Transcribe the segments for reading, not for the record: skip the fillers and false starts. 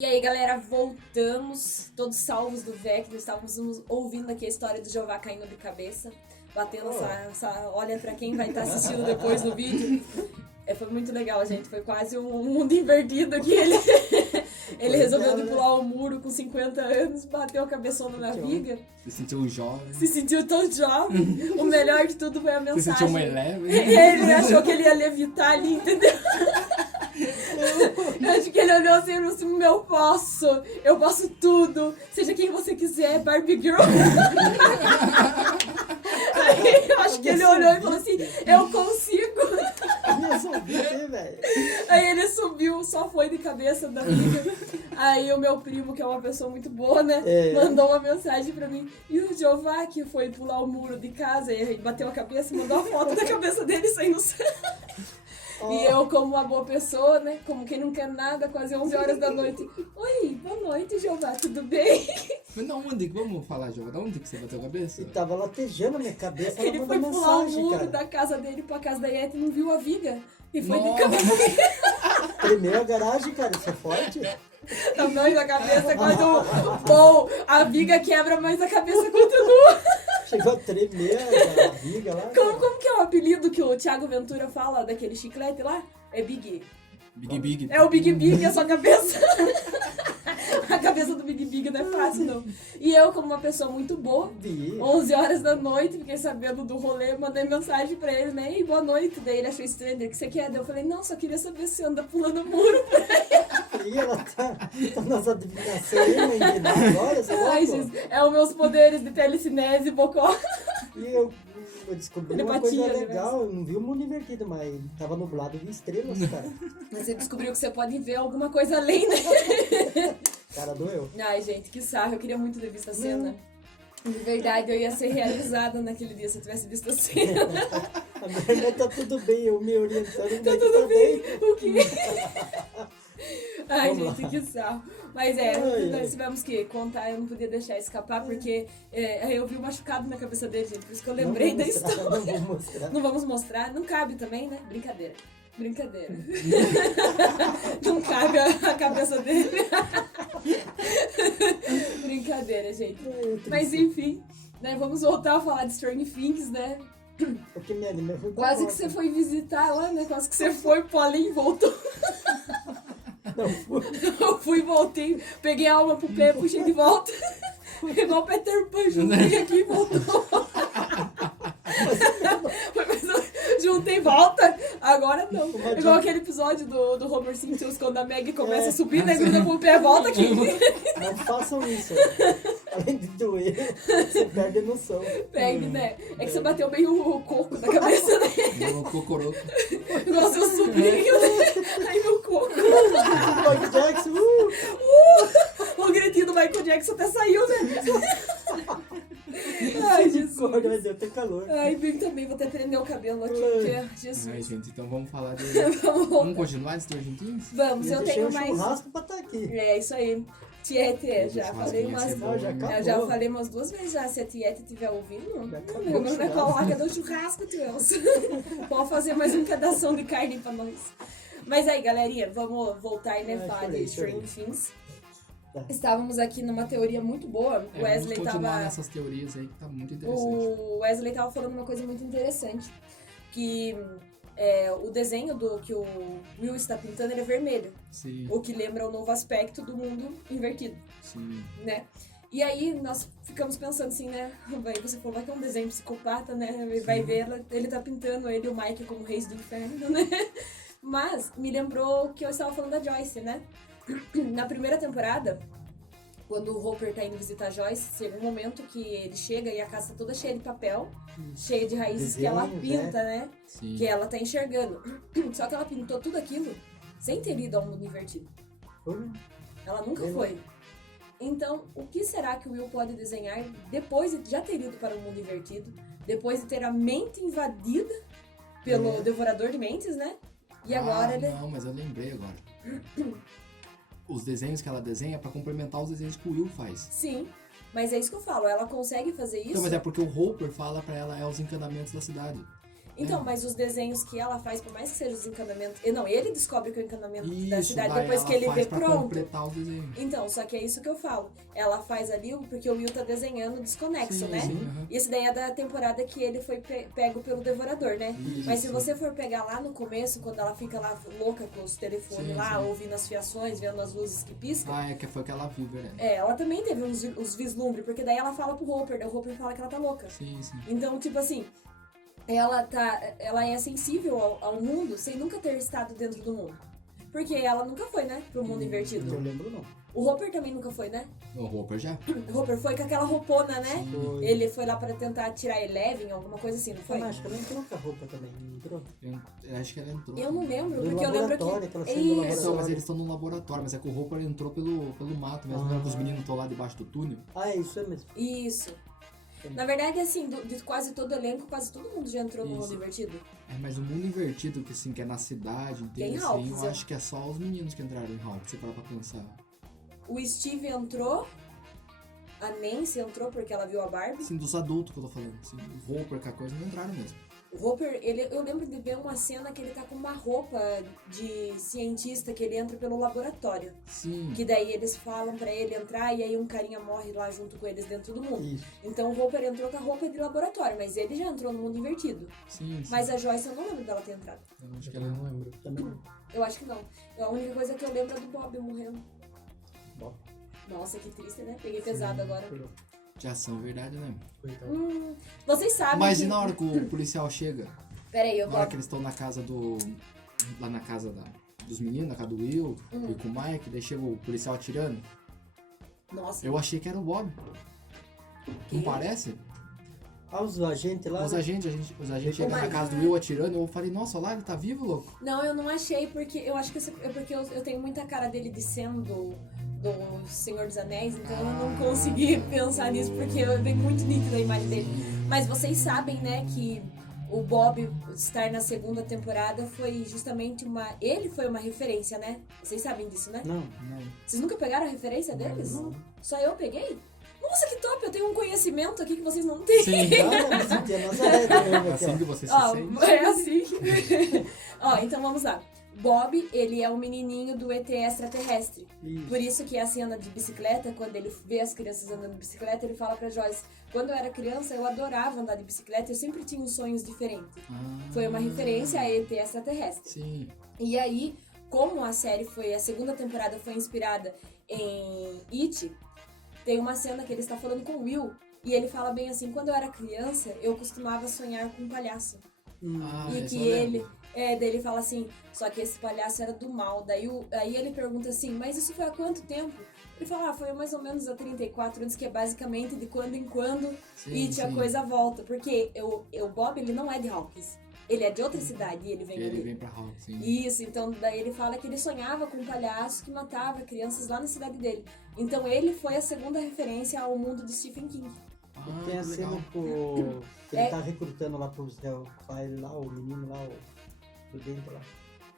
E aí, galera, voltamos, todos salvos do VEC, estávamos ouvindo aqui a história do Jeová caindo de cabeça, batendo essa olha pra quem vai estar assistindo depois no vídeo. Foi muito legal, gente, foi quase um mundo invertido aqui, ele resolveu de pular o muro com 50 anos, bateu a cabeçona na viga. Se sentiu jovem. Se sentiu tão jovem, o melhor de tudo foi a mensagem. Se sentiu uma leve. Ele achou que ele ia levitar ali, entendeu? Eu acho que ele olhou assim e falou assim, eu posso tudo, seja quem você quiser, Barbie Girl. Aí eu acho que ele olhou e falou assim, eu consigo. Aí ele subiu, só foi de cabeça da viga. Aí o meu primo, que é uma pessoa muito boa, né, mandou uma mensagem pra mim. E o Jeová, que foi pular o muro de casa, e bateu a cabeça e mandou a foto da cabeça dele saindo sangue. E eu, como uma boa pessoa, né, como quem não quer nada, quase 11 horas da noite. Oi, boa noite, Jeová, tudo bem? Mas da onde? Vamos falar, Jeová, da onde que você bateu a cabeça? E tava latejando a minha cabeça, ela Ele mandou foi pular o mensagem, muro cara. da casa dele pra casa da Yeti e não viu a viga. E foi de Nossa. cabeça. Tremeu a garagem, cara, isso é forte. Tamanho da cabeça, quase um bom. A viga quebra, mas a cabeça continua. Chegou a tremer a viga lá. Como que é o apelido que o Thiago Ventura fala daquele chiclete lá? É Big. Big. É o Big Big, a sua cabeça. A cabeça do Big Big não é fácil, não. E eu, como uma pessoa muito boa, 11 horas da noite, fiquei sabendo do rolê, mandei mensagem pra ele, né? E boa noite. Daí ele achou estranho, o que você quer? Daí eu falei, não, só queria saber se anda pulando muro por aí. E ela tá nas adivinhações aí, né? Agora, sei lá, Ai, pô. Jesus, é os meus poderes de telecinese, bocó. E eu descobri uma Telepatia, coisa né, legal, eu não vi o mundo invertido, mas tava nublado e vi estrelas, cara. Mas você descobriu que você pode ver alguma coisa além, né? Cara, doeu. Ai, gente, que sarro. Eu queria muito ter visto a cena. De verdade, eu ia ser realizada naquele dia se eu tivesse visto a cena. A minha irmã tá tudo bem, eu me orientando. Tá tudo bem? O quê? Ai, Vamos gente, lá. que sarro. Mas nós tivemos que contar, eu não podia deixar escapar, porque eu vi o machucado na cabeça dele, gente. Por isso que eu lembrei da história. Não vou mostrar. Não vamos mostrar? Não cabe também, né? Brincadeira. Não cabe a cabeça dele. Brincadeira, gente. Mas enfim, né? Vamos voltar a falar de Stranger Things, né? Porque minha irmã foi pra Quase que morte. você foi visitar lá, né? Quase que você foi pro além e voltou. Não fui. Eu fui e voltei, peguei a alma pro pé, puxei de volta. Igual o Peter Pan, juntei aqui e voltou. Juntei e volta, agora não. Igual aquele episódio do Homer Simpson, quando a Maggie começa a subir, né? Gruda com o pé, volta aqui. Não façam isso. Além de doer, você perde a noção. Perde, né? É que você bateu bem o coco da cabeça, né? Deu um cocoroco. Igual seu sobrinho, né? Aí meu coco. Michael Jackson, O gritinho do Michael Jackson até saiu, né? Ai, Jesus. Mas deu até calor. Ai, bem também, vou até prender o cabelo aqui, porque Jesus. Ai, gente, então vamos falar de... Vamos Vamos continuar de Stranger Things? Vamos, eu deixei tenho um mais. churrasco pra estar aqui. É isso aí. Tiete, já Churrasquinho falei ia umas. ser bom, já né? acabou. Eu já falei umas 2 vezes já. Se a Tiete estiver ouvindo, Já acabou não o me churrasco. coloca do churrasco, Tiels. Pode fazer mais um pedação de carne pra nós. Mas aí, galerinha, vamos voltar e né, Ai, falar chorei, de chorei. Stranger Things. Tá. Estávamos aqui numa teoria muito boa. O Wesley vamos continuar tava. nessas teorias aí que tá muito interessante. O Wesley tava falando uma coisa muito interessante. Que o desenho que o Will está pintando ele é vermelho. Sim, O que lembra o novo aspecto do mundo invertido, sim. né? E aí nós ficamos pensando assim, né? Você falou, vai que é um desenho psicopata, né? Vai ver, ele tá pintando ele e o Mike como reis do inferno, né? Mas me lembrou que eu estava falando da Joyce, né? Na primeira temporada, quando o Hopper tá indo visitar a Joyce, chega um momento que ele chega e a casa tá toda cheia de papel, cheia de raízes que ela Desenhos, pinta, né? Sim. Que ela tá enxergando. Só que ela pintou tudo aquilo sem ter ido ao mundo invertido. Ela nunca Eu foi. Então, o que será que o Will pode desenhar depois de já ter ido para o mundo invertido, depois de ter a mente invadida pelo devorador de mentes, né? E agora ele... Não, mas eu lembrei agora. Os desenhos que ela desenha é pra complementar os desenhos que o Will faz. Sim, mas é isso que eu falo, ela consegue fazer isso. Então, mas é porque o Hopper fala pra ela os encanamentos da cidade. Então, mas os desenhos que ela faz, por mais que sejam os encanamentos... Não, ele descobre que é o encanamento da Isso, cidade daí depois ela que ele faz vê pra pronto. completar o desenho. Então, só que é isso que eu falo. Ela faz ali porque o Will tá desenhando desconexo, Sim, né? sim, aham. Isso daí é da temporada que ele foi pego pelo Devorador, né? Isso, Mas se sim. você for pegar lá no começo, quando ela fica lá louca com os telefones Sim, lá, sim. ouvindo as fiações, vendo as luzes que piscam, Que foi que ela viu, verdade. ela também teve uns vislumbres, porque daí ela fala pro Hopper, daí o Hopper fala que ela tá louca. Sim, sim. Então, tipo assim, ela é sensível ao mundo sem nunca ter estado dentro do mundo. Porque ela nunca foi, né, pro mundo Que eu invertido. lembro, não. O Hopper também nunca foi, né? O Hopper já. O Hopper foi com aquela roupona, né? Sim. Foi. Ele foi lá pra tentar tirar Eleven, alguma coisa assim, não foi? Mas acho que ela entrou com a roupa também, não entrou? Eu acho que ela entrou. Eu não lembro, Do porque eu lembro laboratório, que... aquela cena do Isso. Então, mas eles estão no laboratório, mas é que o Hopper entrou pelo mato mesmo. Lembra que os meninos estão lá debaixo do túnel? Ah, é isso mesmo. Isso. Na verdade, assim, de quase todo elenco, quase todo mundo já entrou no Isso. mundo invertido. Mas o mundo invertido, que assim, que é na cidade inteira, Tem assim, Hawks, eu acho que é só os meninos que entraram em Hawks, se parar pra pensar. O Steve entrou, a Nancy entrou porque ela viu a Barbie. Assim, dos adultos que eu tô falando. Assim, o Hopper com a coisa não entraram mesmo. O Hopper, eu lembro de ver uma cena que ele tá com uma roupa de cientista, que ele entra pelo laboratório. Sim. Que daí eles falam pra ele entrar e aí um carinha morre lá junto com eles dentro do mundo. Isso. Então o Hopper entrou com a roupa de laboratório, mas ele já entrou no mundo invertido. Sim. Mas a Joyce eu não lembro dela ter entrado. Eu acho que ela não lembra. Também não. Eu acho que não. A única coisa que eu lembro é do Bob morrendo. Bom, Nossa, que triste, né? Peguei pesado agora. De ação, verdade, né? coitado. Vocês sabem Mas que... e na hora que o policial chega? Pera aí, eu Na hora que vou... eles estão na casa do... Lá na casa dos meninos, na casa do Will e com o Mike, daí chega o policial atirando. Nossa, Eu achei que era o Bob. Não Que? parece? Ah, os agentes lá. Os né? agentes chegam na Mike. casa do Will atirando, eu falei, nossa, lá ele tá vivo, louco? não, eu não achei, porque eu acho que é porque eu tenho muita cara dele de sendo do Senhor dos Anéis, então eu não consegui pensar nisso, porque eu vi muito nítido a imagem dele. Mas vocês sabem, né, que o Bob estar na segunda temporada foi justamente ele foi uma referência, né? Vocês sabem disso, né? Não. Não. Vocês nunca pegaram a referência deles? Não. Só eu peguei? Nossa, que top! Eu tenho um conhecimento aqui que vocês não têm. Sim. Ah, me senti a Nazaré também, aqui, Assim que ó. você se Ó, sente. é assim. Ó, então vamos lá. Bob, ele é o menininho do ET extraterrestre. Isso. Por isso que a cena de bicicleta, quando ele vê as crianças andando de bicicleta, ele fala pra Joyce, quando eu era criança, eu adorava andar de bicicleta, eu sempre tinha uns sonhos diferentes. Foi uma referência a ET extraterrestre. Sim. E aí, como a segunda temporada foi inspirada em It, tem uma cena que ele está falando com o Will, e ele fala bem assim, quando eu era criança, eu costumava sonhar com um palhaço. E esse que eu lembro. daí ele fala assim, só que esse palhaço era do mal. Aí ele pergunta assim, mas isso foi há quanto tempo? Ele fala, foi mais ou menos há 34 anos, que é basicamente de quando em quando Sim, a sim. coisa volta. Porque o Bob, ele não é de Hawkins. Ele é de outra cidade e ele vem Ele ali. vem pra Hawks, sim. Isso, então daí ele fala que ele sonhava com um palhaço que matava crianças lá na cidade dele. Então ele foi a segunda referência ao mundo de Stephen King. Tem a que cena legal. que ele tá recrutando lá pros Hellfire lá, o menino lá, do dentro lá.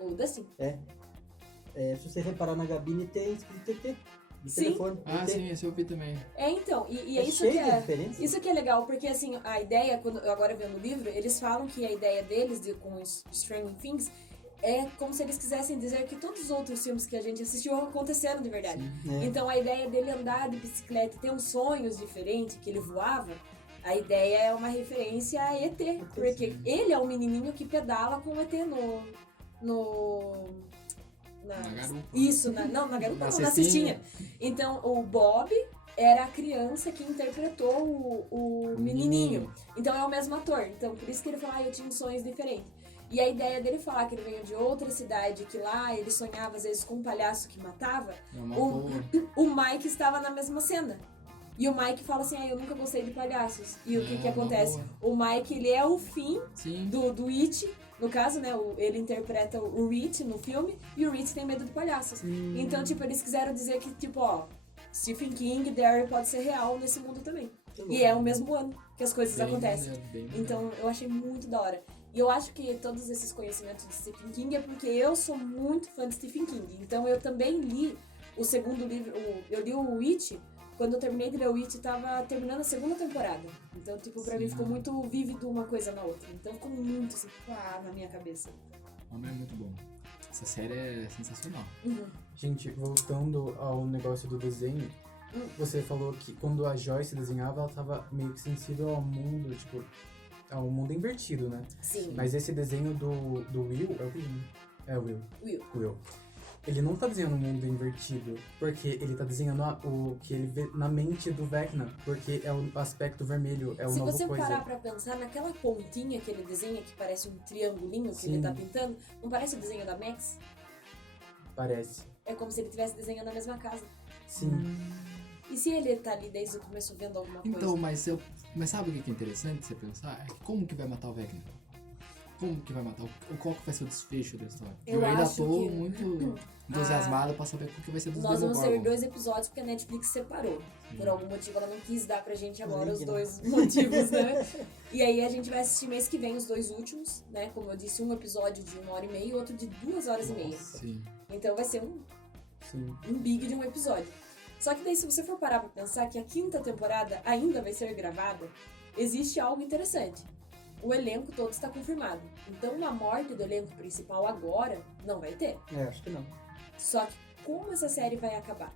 Ou Dustin. Se você reparar na gabine, tem escrito ET. De Sim. telefone. Ah, ET. sim, esse eu vi também. Então, e é isso cheio que de é... referência. Isso que é legal, porque assim, a ideia, quando eu agora vendo o livro, eles falam que a ideia deles com os Stranger Things é como se eles quisessem dizer que todos os outros filmes que a gente assistiu aconteceram de verdade. É. Então a ideia dele andar de bicicleta e ter uns sonhos diferentes, que ele voava, a ideia é uma referência a ET, porque ele é o menininho que pedala com o ET Na garupa. Isso, na garupa Na não, na cestinha. cestinha. Então, o Bob era a criança que interpretou o menininho. Então, é o mesmo ator. Então, por isso que ele fala, eu tinha sonhos diferentes. E a ideia dele falar que ele veio de outra cidade, que lá ele sonhava às vezes com um palhaço que matava, É uma boa. o Mike estava na mesma cena. E o Mike fala assim, eu nunca gostei de palhaços. E o que uma acontece? boa. O Mike, ele é o fim Sim. do It, no caso, né? Ele interpreta o Rich no filme, e o Rich tem medo de palhaços. Então, tipo, eles quiseram dizer que, tipo, ó, Stephen King, Derry pode ser real nesse mundo também. E é o mesmo ano que as coisas Bem acontecem. maneiro, bem Então, eu achei muito da hora. E eu acho que todos esses conhecimentos de Stephen King é porque eu sou muito fã de Stephen King. Então, eu também li o segundo livro, eu li o It quando eu terminei de ler Witch, tava terminando a segunda temporada. Então, tipo, pra mim ficou muito vívido uma coisa na outra. Então ficou muito assim, na minha cabeça. Mas é muito bom. Essa série é sensacional. Gente, voltando ao negócio do desenho, você falou que quando a Joyce desenhava, ela tava meio que sensível ao mundo, tipo, ao mundo invertido, né? Sim. Mas esse desenho do Will, é o Will, né? É o Will. Will. Ele não tá desenhando um mundo invertido, porque ele tá desenhando o que ele vê na mente do Vecna, porque é o aspecto vermelho, é o Se novo você coisa. parar pra pensar, naquela pontinha que ele desenha, que parece um triangulinho que Sim. ele tá pintando, não parece o desenho da Max? Parece. É como se ele estivesse desenhando a mesma casa. Sim. E se ele tá ali desde o começo vendo alguma coisa? Então, mas sabe o que é interessante você pensar? É que como que vai matar o Vecna? Como que vai matar? Qual que vai ser o desfecho da história? Eu ainda acho tô que- muito entusiasmado pra saber qual que vai ser dos Nós vamos ter Demogorgon. 2 episódios porque a Netflix separou. Por algum motivo ela não quis dar pra gente agora os Ligue, né? 2 motivos, né? E aí a gente vai assistir mês que vem os 2 últimos, né? Como eu disse, um episódio de 1h30 e outro de 2h30. Sim. Então vai ser Sim. um big de um episódio. Só que daí se você for parar pra pensar que a 5ª temporada ainda vai ser gravada, existe algo interessante. O elenco todo está confirmado. Então a morte do elenco principal agora não vai ter. Acho que não. Só que como essa série vai acabar?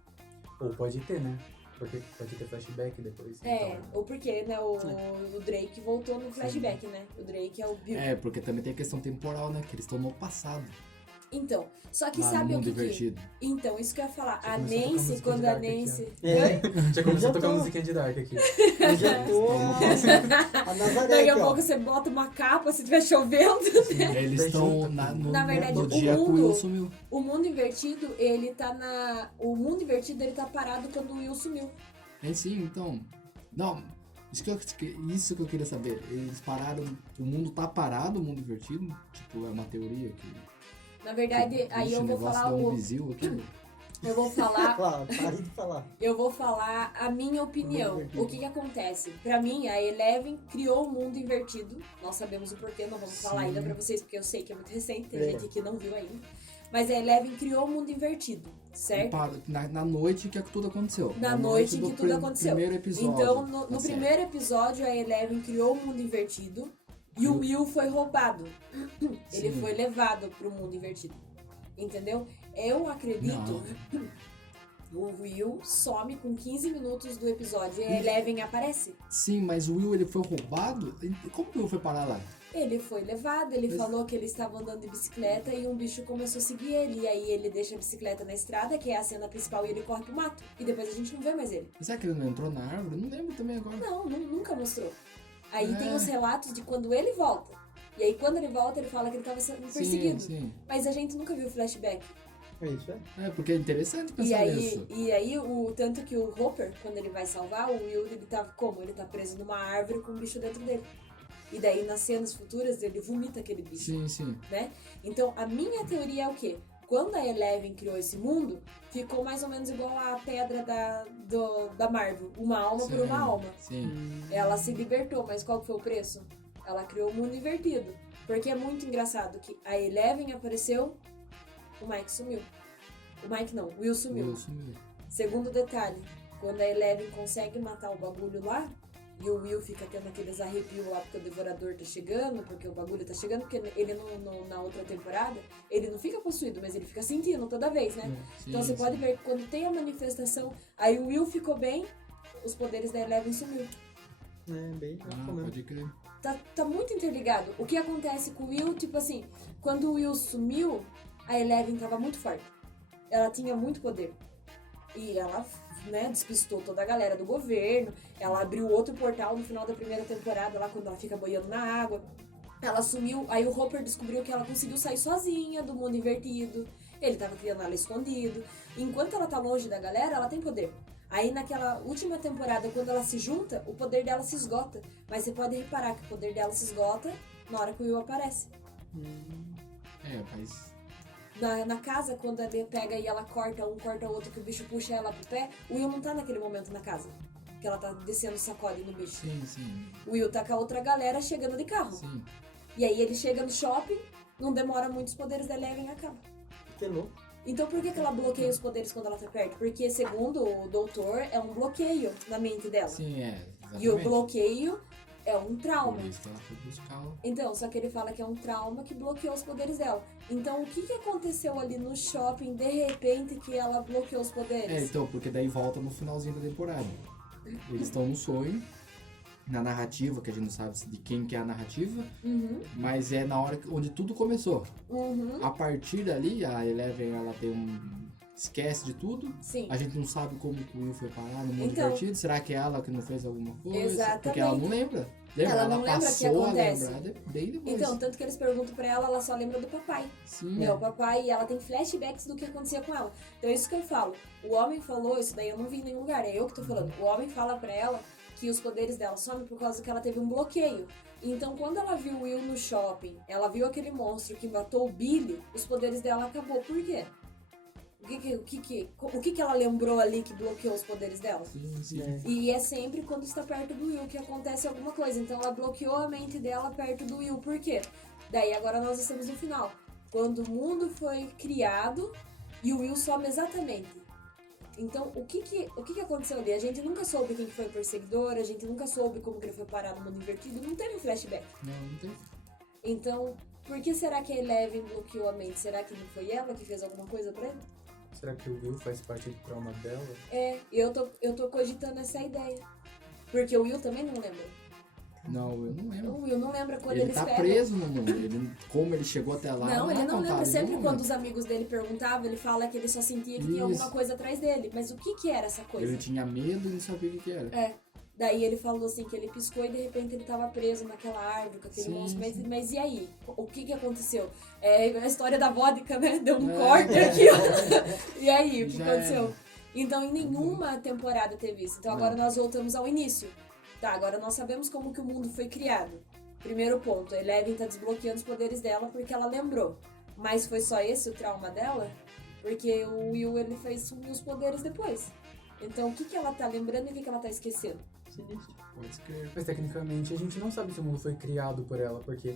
Ou pode ter, né? Porque pode ter flashback depois. É, então. ou porque, né, o Drake voltou no flashback, né? O Drake é o Bill. É, porque também tem a questão temporal, né? Que eles estão no passado. Então, só que Lá sabe no o mundo que que... divertido. Então, isso que eu ia falar. Já A começou a tocar Nancy, musiquinha quando de a Dark aqui, Nancy... Já começou a tocar tô- a musiquinha de Dark aqui. Eu já tô a Nazaré Daqui a aqui, ó. pouco você bota uma capa se estiver chovendo. Eles Daí estão junta. Na verdade, no o dia que o mundo- Will sumiu. O mundo invertido, ele tá na... O mundo invertido, ele tá parado quando o Will sumiu. É sim, então. Não, isso que eu queria saber. Eles pararam. O mundo tá parado, o mundo invertido? Tipo, é uma teoria que. Na verdade, aí Ixi, eu o vou negócio falar dá um o... visil aqui. Eu vou falar... Claro, pare de falar. Eu vou falar a minha opinião. O que que acontece? Pra mim, a Eleven criou o mundo invertido. Nós sabemos o porquê, não vamos falar Sim. ainda pra vocês, porque eu sei que é muito recente, tem É. gente que não viu ainda. Mas a Eleven criou o mundo invertido, certo? Na noite que tudo aconteceu. Na noite do que tudo aconteceu. Primeiro episódio. Então, no da série. primeiro episódio, a Eleven criou o mundo invertido e o Will foi roubado. Ele Sim. foi levado pro mundo invertido. Entendeu? Eu acredito... O Will some com 15 minutos do episódio e a Eleven aparece. Sim, mas o Will ele foi roubado? Como que o Will foi parar lá? Ele foi levado, ele Mas- falou que ele estava andando de bicicleta e um bicho começou a seguir ele. E aí ele deixa a bicicleta na estrada, que é a cena principal, e ele corre pro mato. E depois a gente não vê mais ele. Será que ele não entrou na árvore? Não lembro também agora. Não, nunca mostrou. Aí É. tem os relatos de quando ele volta. E aí quando ele volta, ele fala que ele estava sendo perseguido. Sim. Mas a gente nunca viu o flashback. É isso, é. É, porque é interessante E pensar aí, nisso. tanto que o Hopper, quando ele vai salvar, o Will, ele tá como? Ele tá preso numa árvore com um bicho dentro dele. E daí, nas cenas futuras, ele vomita aquele bicho, Sim. né? Então, a minha teoria é o quê? Quando a Eleven criou esse mundo, ficou mais ou menos igual a pedra da Marvel. Uma alma por uma alma. Sim. Ela se libertou, mas qual que foi o preço? Ela criou o mundo invertido. Porque é muito engraçado que a Eleven apareceu, o Mike sumiu. O Mike não, o Will sumiu. Will sumiu. Segundo detalhe, quando a Eleven consegue matar o bagulho lá, e o Will fica tendo aqueles arrepios lá porque o Devorador tá chegando, porque o bagulho tá chegando, porque ele na outra temporada, ele não fica possuído, mas ele fica sentindo toda vez, né? Sim, Então você pode ver que quando tem a manifestação, aí o Will ficou bem, os poderes da Eleven sumiu. É, bem. Ah, mesmo. pode crer. Tá muito interligado. O que acontece com o Will, tipo assim, quando o Will sumiu, a Eleven tava muito forte. Ela tinha muito poder. E ela, né, despistou toda a galera do governo. Ela abriu outro portal no final da primeira temporada, lá quando ela fica boiando na água. Ela sumiu, aí o Hopper descobriu que ela conseguiu sair sozinha do mundo invertido. Ele tava criando ela escondido. Enquanto ela tá longe da galera, ela tem poder. Aí naquela última temporada, quando ela se junta, o poder dela se esgota. Mas você pode reparar que o poder dela se esgota na hora que o Will aparece. É, mas. Na casa, quando ele pega e ela corta um, corta o outro, que o bicho puxa ela pro pé, o Will não tá naquele momento na casa. Que ela tá descendo o sacode no bicho. Sim. O Will tá com a outra galera chegando de carro. Sim. E aí ele chega no shopping, não demora muito, os poderes da Eleven acabam. Que louco. Então por que ela bloqueia os poderes quando ela tá perto? Porque, segundo o doutor, é um bloqueio na mente dela. Sim, exatamente. E o bloqueio é um trauma. Por isso que ela foi buscar o... Então, só que ele fala que é um trauma que bloqueou os poderes dela. Então, o que aconteceu ali no shopping, de repente, que ela bloqueou os poderes? então, porque daí volta no finalzinho da temporada. Eles estão no sonho, na narrativa, que a gente não sabe de quem que é a narrativa, mas é na hora onde tudo começou. A partir dali, a Eleven, ela tem esquece de tudo. Sim. A gente não sabe como o Will foi parar no mundo Então, divertido. Será que é ela que não fez alguma coisa? Exatamente. Porque ela não lembra. Ela não lembra o que acontece. Bem depois. Então, tanto que eles perguntam pra ela, ela só lembra do papai. Sim. O papai, e ela tem flashbacks do que acontecia com ela. Então, é isso que eu falo. O homem falou, isso daí eu não vi em nenhum lugar, é eu que tô falando. O homem fala pra ela que os poderes dela somem por causa que ela teve um bloqueio. Então, quando ela viu o Will no shopping, ela viu aquele monstro que matou o Billy, os poderes dela acabou. Por quê? O que ela lembrou ali que bloqueou os poderes dela? Sim. E é sempre quando está perto do Will que acontece alguma coisa. Então ela bloqueou a mente dela perto do Will. Por quê? Daí agora nós estamos no final. Quando o mundo foi criado e o Will some exatamente. Então, o que aconteceu ali? A gente nunca soube quem que foi o perseguidor, a gente nunca soube como que ele foi parar no mundo invertido, não teve flashback. Não teve. Então, por que será que a Eleven bloqueou a mente? Será que não foi ela que fez alguma coisa pra ele? Será que o Will faz parte do trauma dela? Eu tô cogitando essa ideia. Porque o Will também não lembra. Não, eu não lembro. O Will não lembra quando Ele eles tá pegam. preso no mundo. Como ele chegou até lá. Não, ele é não lembra. contado, Sempre não quando lembra. os amigos dele perguntavam, ele fala que ele só sentia que tinha Isso. alguma coisa atrás dele. Mas o que era essa coisa? Ele tinha medo e não sabia o que era. Daí ele falou assim que ele piscou e de repente ele tava preso naquela árvore com aquele Sim, monstro. sim. Mas e aí? O que aconteceu? É a história da vodka, né? Deu um É. corte aqui, ó. E aí, o que Já aconteceu? era. Então em nenhuma temporada teve isso. Então Não. agora nós voltamos ao início. Tá, agora nós sabemos como que o mundo foi criado. Primeiro ponto, a Eleven tá desbloqueando os poderes dela porque ela lembrou. Mas foi só esse o trauma dela? Porque o Will, ele fez sumir os poderes depois. Então o que ela tá lembrando e o que ela tá esquecendo? Sinistro. Pode escrever. Mas tecnicamente a gente não sabe se o mundo foi criado por ela, porque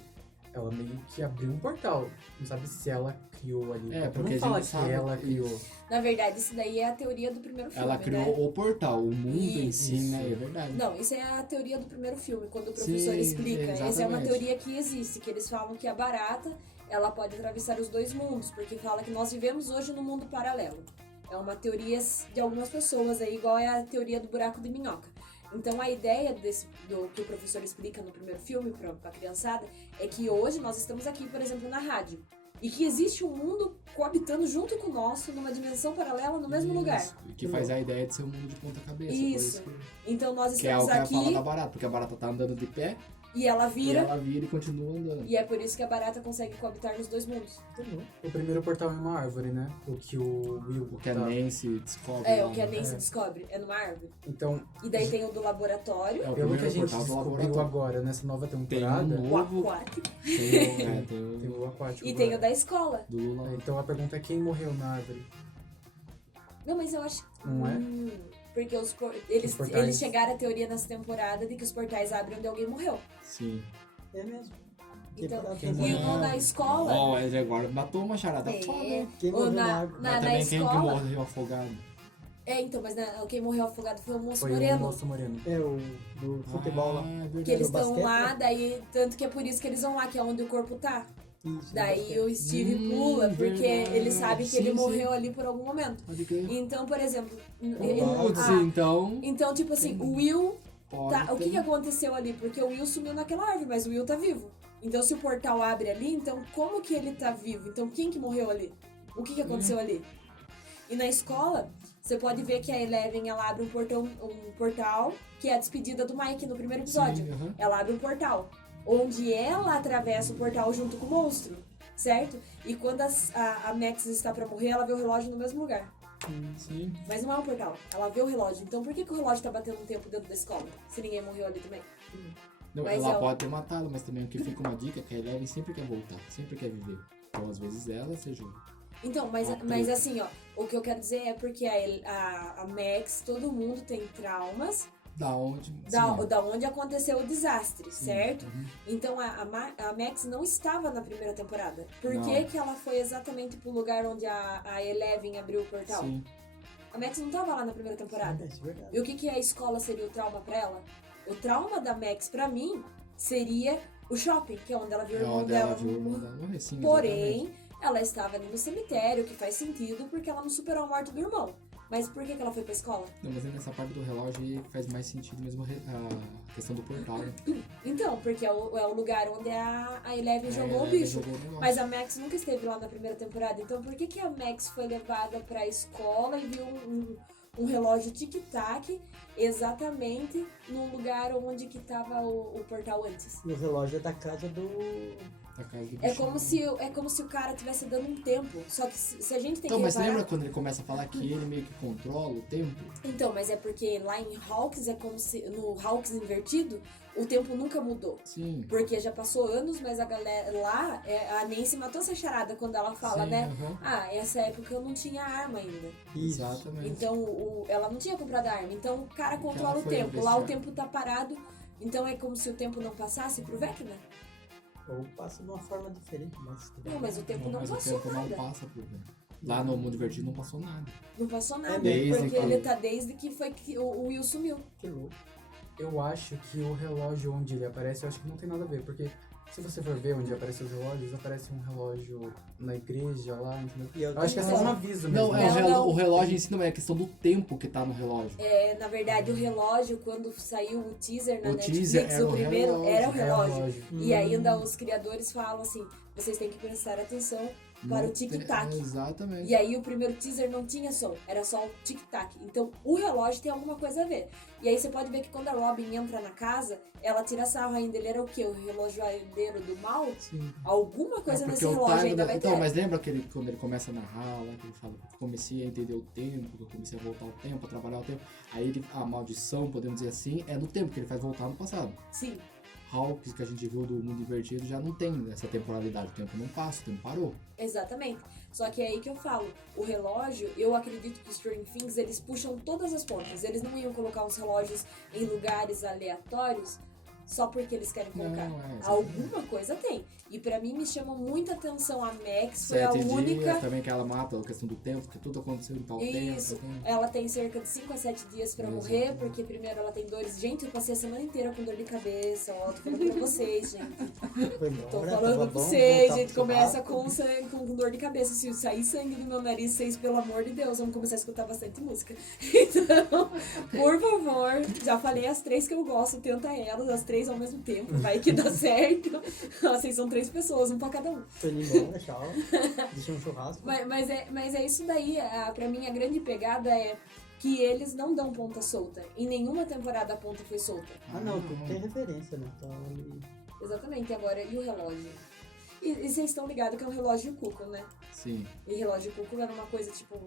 ela meio que abriu um portal. Não sabe se ela criou ali. Porque não fala a gente que sabe ela criou. Na verdade, isso daí é a teoria do primeiro filme, Ela criou né? o portal, o mundo em si, Isso. né? É verdade. Não, isso é a teoria do primeiro filme, quando o professor Sim, explica. Essa é uma exatamente. teoria que existe, que eles falam que a barata, ela pode atravessar os dois mundos, porque fala que nós vivemos hoje num mundo paralelo. É uma teoria de algumas pessoas aí, igual é a teoria do buraco de minhoca. Então a ideia do que o professor explica no primeiro filme pra criançada é que hoje nós estamos aqui, por exemplo, na rádio. E que existe um mundo coabitando junto com o nosso, numa dimensão paralela, no mesmo lugar. Isso, que faz a ideia de ser um mundo de ponta cabeça. Isso. Por isso Então nós que é o estamos que ela fala aqui da barata, porque a barata tá andando de pé e ela e vira. ela vira e continua andando. E é por isso que a barata consegue coabitar nos dois mundos. O primeiro portal é uma árvore, né? O que o Will. O que a tá. Nancy descobre. É, lá o que a no- Nancy descobre. É numa árvore. Então, E daí tem o do laboratório, É o pelo que a primeiro gente portal do descobriu laboratório. agora nessa nova Tem temporada, um o novo. aquático Tem tem o aquático. e tem o agora. da escola. do Lula. Então a pergunta é quem morreu na árvore? Não, mas eu acho... Não é? Porque Os eles portais. chegaram à teoria nessa temporada de que os portais abrem onde alguém morreu. Sim. É mesmo. Então, Quem e morreu o na da árvore? escola... Ó, ele agora matou uma charada foda. Quem ou morreu na na árvore? Mas na também quem que escola... morreu afogado? então, mas quem morreu afogado foi o moço Foi o moreno. moço moreno. É o do futebol lá. Ah, é verdade. Que eles do estão basquete, lá, né? daí... Tanto que é por isso que eles vão lá, que é onde o corpo tá. Isso, Daí do o Steve pula, porque verdade. ele sabe que ele Sim, morreu ali por algum momento. Pode crer. Então, por exemplo... Putz, então. então, tipo assim, o Will... Pode Tá, o que ter- aconteceu ali? Porque o Will sumiu naquela árvore, mas o Will tá vivo. Então, se o portal abre ali, então como que ele tá vivo? Então, quem que morreu ali? O que aconteceu ali? E na escola, você pode ver que a Eleven, ela abre um portal, que é a despedida do Mike no primeiro episódio. Sim, aham. Ela abre um portal, onde ela atravessa o portal junto com o monstro, certo? E quando a Max está pra morrer, ela vê o relógio no mesmo lugar. Sim. Mas não é um portal, ela vê o relógio. Então por que o relógio tá batendo um tempo dentro da escola, se ninguém morreu ali também? Não, Mas ela é o- pode ter matado, mas também o que fica uma dica é que a Eleven sempre quer voltar, sempre quer viver. Então, às vezes, ela seja. Então, mas treta. assim, ó, o que eu quero dizer é porque a Max, todo mundo tem traumas, Da onde? Da onde aconteceu o desastre, certo? Então a Max não estava na primeira temporada. Por que ela foi exatamente pro lugar onde a Eleven abriu o portal? Sim. A Max não tava lá na primeira temporada. Sim, é verdade. E o que a escola seria o trauma pra ela? O trauma da Max, pra mim, seria o shopping, que é onde ela viu o irmão dela. Sim, Porém, ela estava ali no cemitério, que faz sentido, porque ela não superou a morte do irmão. Mas por que ela foi pra escola? Não, mas nessa parte do relógio aí faz mais sentido mesmo a questão do portal, né? Então, porque é o lugar onde a Eleven jogou o bicho. Mas a Max nunca esteve lá na primeira temporada. Então, por que a Max foi levada pra escola e viu um relógio tic-tac exatamente no lugar onde que tava o portal antes? E o relógio é da casa do É como se o cara estivesse dando um tempo. Só que se a gente tem então, que mas reparar... lembra quando ele começa a falar que ele meio que controla o tempo? Então, mas é porque lá em Hawks é como se... No Hawks invertido, o tempo nunca mudou. Sim. Porque já passou anos, mas a galera lá... a Nancy matou essa charada quando ela fala, Sim, né? Essa época eu não tinha arma ainda. Isso. Exatamente. Então, ela não tinha comprado arma. Então, o cara controla o tempo. Lá o tempo tá parado. Então, é como se o tempo não passasse pro Vecna. Ou passa de uma forma diferente, mas... Não, mas o tempo não mas passou o tempo nada. não passa por lá no Mundo Invertido não passou nada. Não passou nada, desde porque que- ele tá desde que foi que o Will sumiu. Que louco. Eu acho que o relógio onde ele aparece, eu acho que não tem nada a ver, porque se você for ver onde aparecem os relógios, aparece um relógio na igreja lá, entendeu? E Eu acho que é só um aviso mesmo. Não, Não. o relógio em si não é a questão do tempo que tá no relógio. Na verdade, o relógio, quando saiu o teaser na O Netflix, teaser era o o primeiro, relógio, era o É relógio. E Hum. ainda os criadores falam assim, vocês têm que prestar atenção para Não o tic-tac. tem- Exatamente. E aí o primeiro teaser não tinha som, era só o tic-tac. Então o relógio tem alguma coisa a ver. E aí você pode ver que quando a Robin entra na casa, ela tira sarro ainda. Ele era o quê? O relojoeiro do mal? Sim. Alguma coisa Porque nesse o relógio time ainda vai ter. Então, mas lembra que quando ele começa a narrar lá, que ele fala que eu comecei a entender o tempo, que eu comecei a voltar o tempo, a trabalhar o tempo. Aí a maldição, podemos dizer assim, é do tempo, que ele faz voltar no passado. Sim. Hawks, que a gente viu do Mundo Invertido, já não tem essa temporalidade. O tempo não passa, o tempo parou. Exatamente. Só que é aí que eu falo, o relógio, eu acredito que Stranger Things, eles puxam todas as pontas. Eles não iam colocar uns relógios em lugares aleatórios só porque eles querem colocar. Alguma coisa tem. E pra mim me chama muita atenção a Max, foi a 7 única... dias, também que ela mata a questão do tempo, que tudo aconteceu em tal Isso, tempo. ela tem cerca de 5 a 7 dias pra Exato. morrer, porque primeiro ela tem dores. Gente, eu passei a semana inteira com dor de cabeça, ó, tô falando pra vocês, gente. Foi embora, Tô tava falando pra bom, vocês, voltar gente, pro começa churrasco. com dor de cabeça. Se sair sangue do meu nariz, vocês, pelo amor de Deus, vamos começar a escutar bastante música. Então, por favor, já falei as 3 que eu gosto, tenta elas, as 3 ao mesmo tempo, vai que dá certo. Vocês são 3 pessoas, um pra cada um. Foi embora, tchau. Deixa um churrasco. Mas é isso daí, pra mim a grande pegada é que eles não dão ponta solta. Em nenhuma temporada a ponta foi solta. Ah, não, tudo tem referência, né? Então, ele... Exatamente, agora, e o relógio? E vocês estão ligados que é um relógio cuco, né? Sim. E relógio cuco era uma coisa, tipo...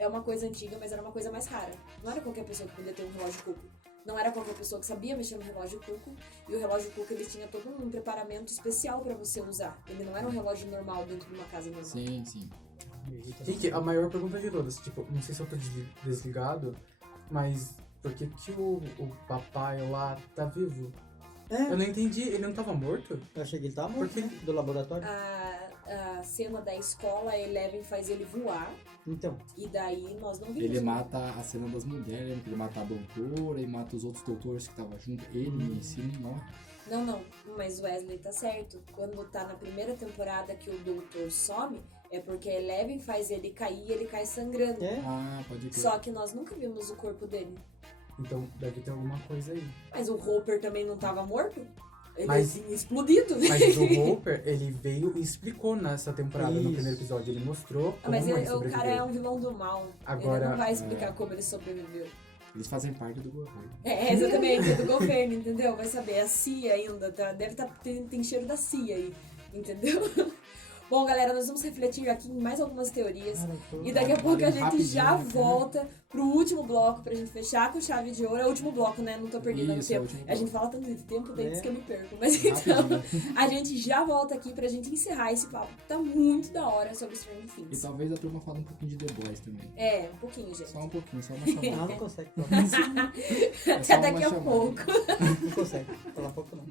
É uma coisa antiga, mas era uma coisa mais rara. Não era qualquer pessoa que podia ter um relógio cuco. Não era qualquer pessoa que sabia mexer no relógio cuco. E o relógio cuco, ele tinha todo um preparamento especial pra você usar. Ele não era um relógio normal dentro de uma casa normal. Sim, sim. Rick, a maior pergunta de todas, tipo, não sei se eu tô desligado, mas por que que o papai lá tá vivo? Eu não entendi, ele não tava morto? Eu achei que ele tava morto, Por quê? né? Do laboratório. A cena da escola, a Eleven faz ele voar. Então, E daí nós não vimos. Ele mata a cena das mulheres, lembra que ele mata a doutora e mata os outros doutores que estavam junto. Ele em si não morre. Não, mas o Wesley tá certo. Quando tá na primeira temporada que o doutor some, é porque a Eleven faz ele cair e ele cai sangrando. é? Ah, pode crer. Só que nós nunca vimos o corpo dele. Então deve ter alguma coisa aí. Mas o Hopper também não tava morto? Ele Mas- tinha explodido, né? Mas o Hopper, ele veio e explicou nessa temporada, no Isso. primeiro episódio. Ele mostrou como Mas ele o sobreviveu. cara é um vilão do mal. Agora, ele não vai explicar como ele sobreviveu. Eles fazem parte do governo. Exatamente, do governo, entendeu? Vai saber, a CIA ainda, tá? Deve tem cheiro da CIA aí, entendeu? Bom, galera, nós vamos refletir aqui em mais algumas teorias. E daqui a Vai pouco a gente rapidinho, já né? volta pro último bloco, pra gente fechar com chave de ouro. É o último bloco, né? Não tô perdendo Isso, é o tempo. último A gente fala tanto de tempo, daí diz que eu me perco. Mas então, a gente já volta aqui pra gente encerrar esse papo. Tá muito da hora sobre Stranger E Things. talvez a turma fale um pouquinho de The Boys também. É, um pouquinho, gente. Só um pouquinho, só uma chamada. Não, não consegue. É Até só uma daqui a chamada. pouco. Não consegue. Falar pouco não.